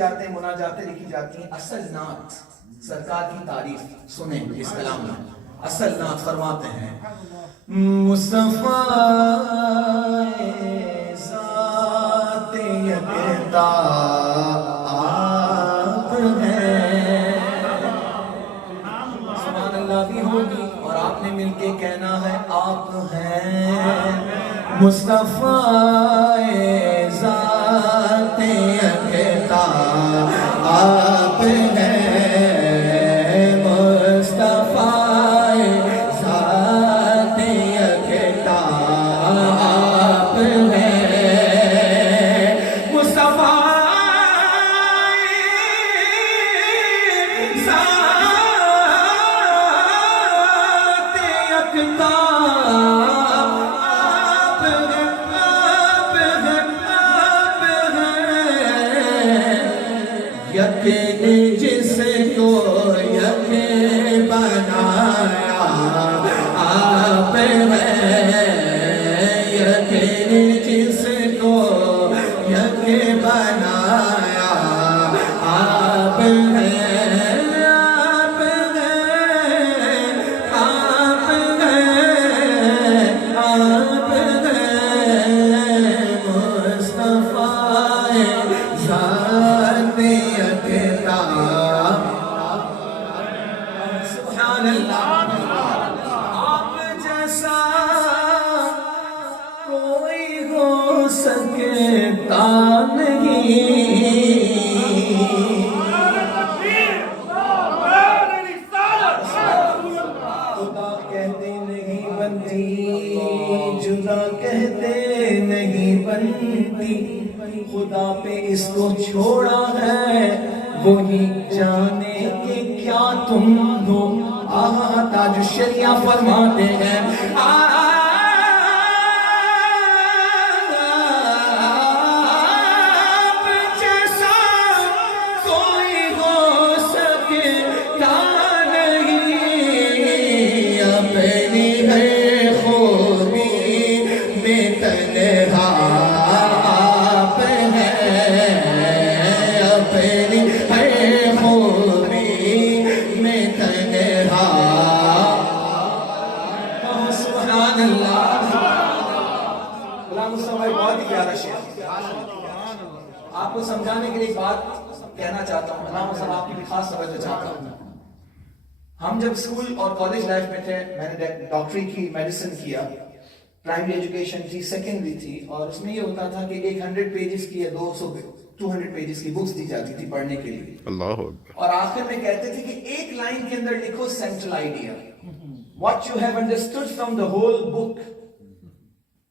جاتے ہیں، مناجاتیں لکھی جاتی ہیں. اصل نعت سرکار کی تعریف سنیں اس کلام میں. اصل نعت فرماتے ہیں مصطفیٰ ذات یکتا آپ ہیں. سبحان اللہ بھی ہوگی اور آپ نے مل کے کہنا ہے آپ ہیں مصطفیٰ ذات یکتا آپ ہیں. جس کو یقین بنایا آپ ہیں. یقین جس کو یقین بنایا آپ ہیں. آپ جیسا کوئی ہو سکتا نہیں. خدا کہتے نہیں بنتی، جدا کہتے نہیں بنتی. خدا پہ اس کو چھوڑا ہے وہی جانے کہ کیا تم ہو. تاج الشریعہ فرماتے ہیں آپ جیسا کوئی ہو سکتا نہیں. اپنی ہے خوبی میں تنہا آپ ہیں. اپنی ہے خوبی میں تنہا. سبحان اللہ. غلام مصطفیٰ بھائی بہت ہی پیارا شعر. آپ کو سمجھانے کے لیے بات کہنا چاہتا ہوں. غلام مصطفیٰ آپ کی بھی خاص توجہ چاہتا ہوں. ہم جب اسکول اور کالج لائف میں تھے، میں نے ڈاکٹری کی، میڈیسن کیا، پرائمری ایجوکیشن تھی، سیکنڈری تھی، اور اس میں یہ ہوتا تھا کہ 100 پیجز کی یا 200 پیجز کی بکس دی جاتی تھی پڑھنے کے لیے. اللہ اکبر. اور آخر میں کہتے تھے کہ ایک لائن کے اندر لکھو central idea, what you have understood from the whole book.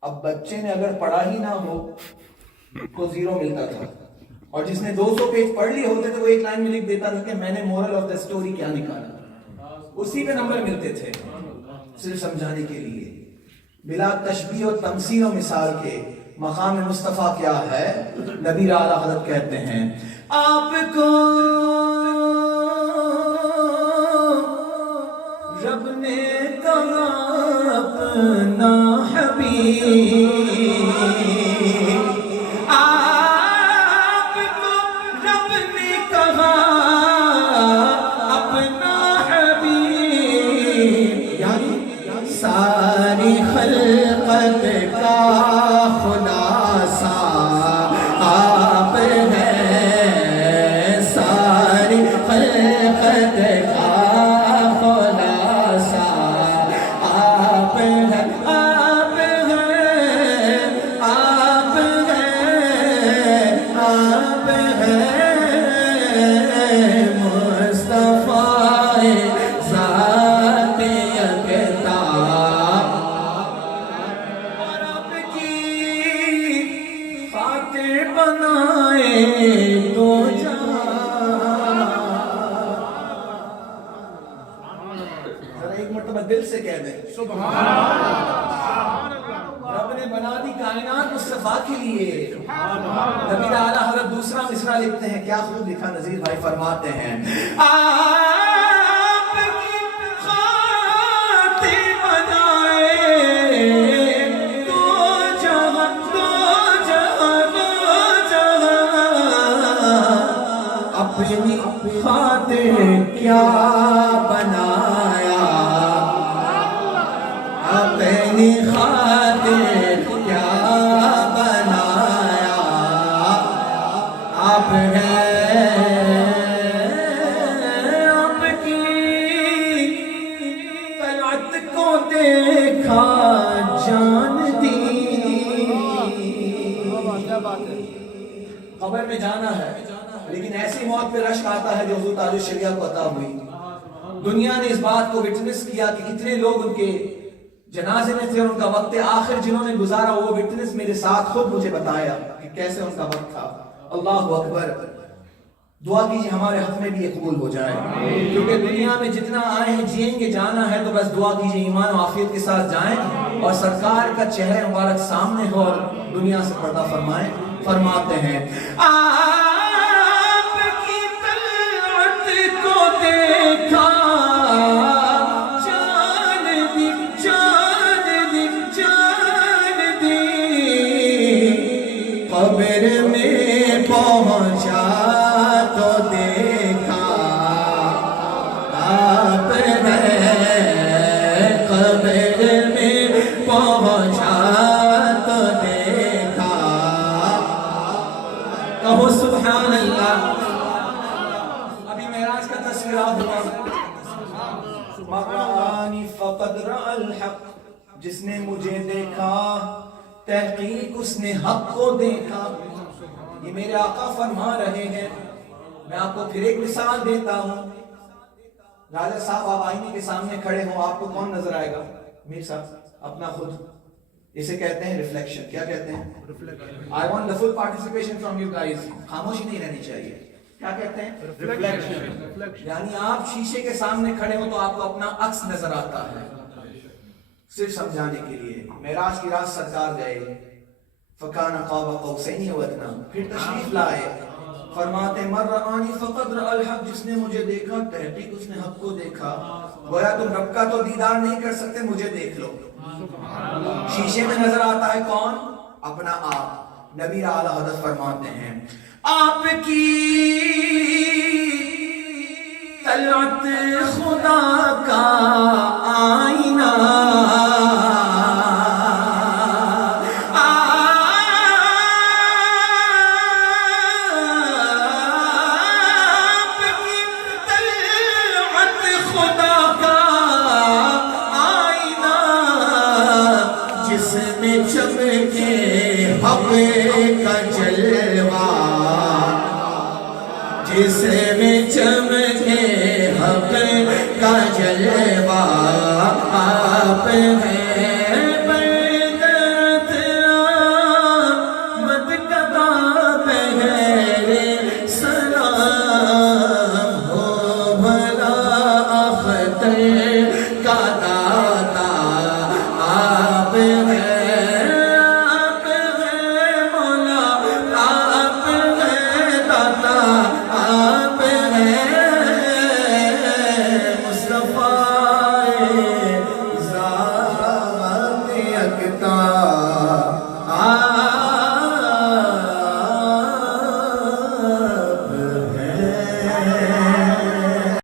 اب بچے نے اگر پڑھا ہی نہ ہو کو 0 ملتا تھا، اور جس نے 200 پیج پڑھ لیے ہوتے تھے وہ ایک لائن میں لکھ دیتا تھا کہ میں نے مورل آف دا سٹوری کیا نکالا. اسی پہ نمبر ملتے تھے صرف سمجھانے کے لیے. بلا تشبیہ و تمثیل و مثال کے مقام مصطفیٰ کیا ہے. نبی اعلیٰ حضرت کہتے ہیں آپ کو رب نے کہا اپنا حبیب. آپ کو رب نے کہا اپنا حبیب. یعنی ساری خلقت کا خلاصہ آپ ہیں. ساری خلقت کا دل سے کہہ دیں سبحان اللہ. رب نے بنا دی کائنات مصطفیٰ کے لیے. نبی اعلیٰ حضرت دوسرا مصرع لکھتے ہیں، کیا خوب لکھا نذیر بھائی. فرماتے ہیں آپ کی خاطر بنائے تو جہاں اپنی خاطر کیا بنایا، اپنی خاطر کیا بنایا، آپ ہیں آپ کی طلعت کو دیکھا جان دی۔ قبر میں جانا ہے لیکن ایسی موت پہ رشک آتا ہے جو حضور تاج الشریعہ کو عطا ہوئی۔ دنیا نے اس بات کو وٹنس کیا کہ کتنے لوگ ان کے جنازے میں تھے، ان کا وقت آخر جنہوں نے گزارا، وہ وٹنس میرے ساتھ خود مجھے بتایا کہ کیسے ان کا وقت تھا۔ اللہ اکبر۔ دعا کیجیے ہمارے حق میں بھی یہ قبول ہو جائے، کیونکہ دنیا میں جتنا آئے ہیں جئیں گے، جانا ہے تو بس دعا کیجیے ایمان و عافیت کے ساتھ جائیں اور سرکار کا چہرہ مبارک سامنے ہو اور دنیا سے پردہ فرمائیں۔ فرماتے ہیں آپ کی طلعت کو دیکھا جان دی، جان دی، جان دی، قبر میں پہنچا تو دیکھا آپ ہیں، قبر میں پہنچا تو دیکھا، کہو سبحان اللہ۔ ابھی معراج کا تذکرہ ہوا، مرآنی فقد رأى الحق، جس نے مجھے دیکھا تحقیق اس نے حق کو دیکھا۔ یہ میرے آقا فرما رہے ہیں۔ میں آپ کو پھر ایک مثال دیتا ہوں۔ راجہ صاحب آپ آئینے کے سامنے کھڑے ہوں، آپ کو کون نظر آئے گا؟ میر صاحب اپنا خود۔ اسے کہتے ہیں ریفلیکشن۔ کیا کہتے ہیں؟ I want the full participation from you guys۔ خاموشی نہیں رہنی چاہیے۔ کیا کہتے ہیں؟ ریفلیکشن۔ یعنی آپ شیشے کے سامنے کھڑے ہو تو آپ کو اپنا عکس نظر آتا ہے۔ صرف سمجھانے کے لیے معراج کی رات سرکار گئے، فکان قاب قوسین او ادنی، پھر تشریف لائے، فرماتے مرآنی فقد رأى الحق، جس نے مجھے دیکھا تحقیق اس نے حق کو دیکھا۔ گویا تم رب کا تو دیدار نہیں کر سکتے، مجھے دیکھ لو۔ شیشے میں نظر آتا ہے کون؟ اپنا آپ۔ نبی اعلیٰ حضرت فرماتے ہیں آپ کی طلعت خدا کا آئینہ، جس میں چمکے حق کا جلوہ، آپ ہیں